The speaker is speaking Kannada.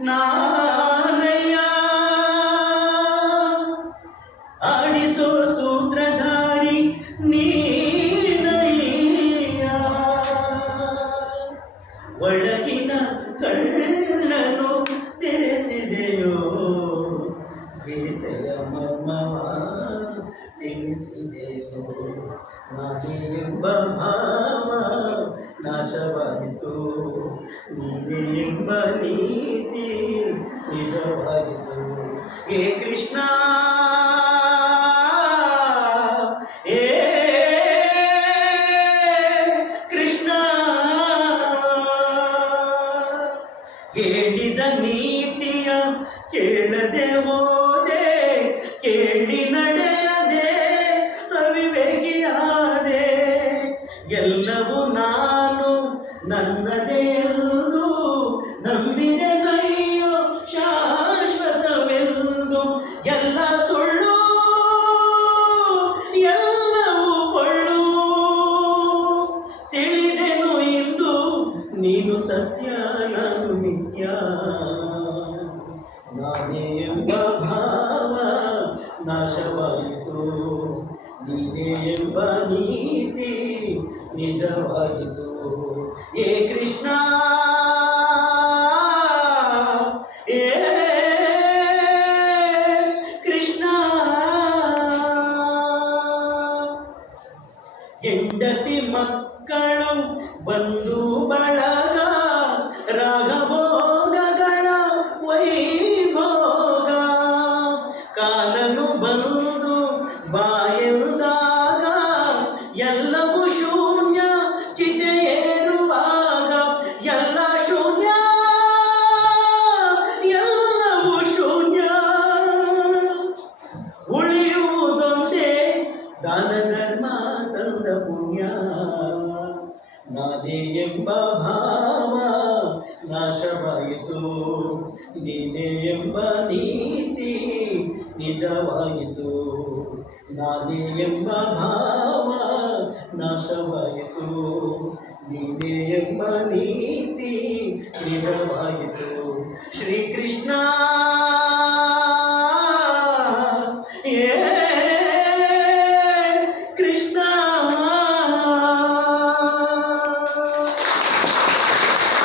ನಾನಯ್ಯ ಆಡಿಸೋ ಸೂತ್ರಧಾರಿ ನೀನಯ್ಯ. ಒಳಗಿನ ಕಳ್ಳನು ತೆರೆಸಿದೆಯೋ ಗೀತೆಯ ಮರ್ಮವ ತಿಳಿಸಿದೆಯೋ? ನಾನೇ ಎಂಬ ಭಾವ ನಾಶವಾಯಿತು ನೀನೇ ಎಂಬ ನೀತಿ ನಿಜವಾಯಿತು ಏ ಕೃಷ್ಣ ಏ ಕೃಷ್ಣ ಹೇಳಿದ ನೀತಿಯ ಕೇಳದೆ ಹೋದೆ ಕೇಳಿ ನಡೆಯದೆ ಅವಿವೇಕಿಯಾದೆ ಎಲ್ಲವೂ ನಾನು ನನ್ನದೇ ಎಂದು ನಂಬಿದೆ ನಯ್ಯೋ ಶಾಶ್ವತವೆಂದು ಎಲ್ಲ ಸುಳ್ಳು, ಎಲ್ಲವೂ ಪಳ್ಳು. ತಿಳಿದೆನು ಇಂದು ನೀನು ಸತ್ಯ, ನಾನು ಮಿಥ್ಯ ನಾನೇ ಎಂಬ ಭಾವ ನಾಶವಾಯಿತು ನೀನೇ ಎಂಬ ನೀತಿ ನಿಜವಾಯಿತು ಏ ಕೃಷ್ಣ ಏ ಕೃಷ್ಣ ಹೆಂಡತಿ ಮಕ್ಕಳು ಬಂಧು ಬಳಗ ಎಲ್ಲವೂ ಶೂನ್ಯ ಚಿತೆಯೇರುವಾಗ ಎಲ್ಲ ಶೂನ್ಯ. ಎಲ್ಲವೂ ಶೂನ್ಯ. ಉಳಿಯುವುದೊಂದೇ ದಾನ ಧರ್ಮ, ತಂದ ಪುಣ್ಯ. ನಾನೇ ಎಂಬ ಭಾವ ನಾಶವಾಯಿತು, ನೀನೇ ಎಂಬ ನೀತಿ. ನಿಜವಾಯಿತು. ನಾನೇ ಎಂಬ ಭಾವ ನಾಶವಾಯಿತು. ನೀನೇ ಎಂಬ ನೀತಿ ನಿಜವಾಯಿತು. ಶ್ರೀಕೃಷ್ಣ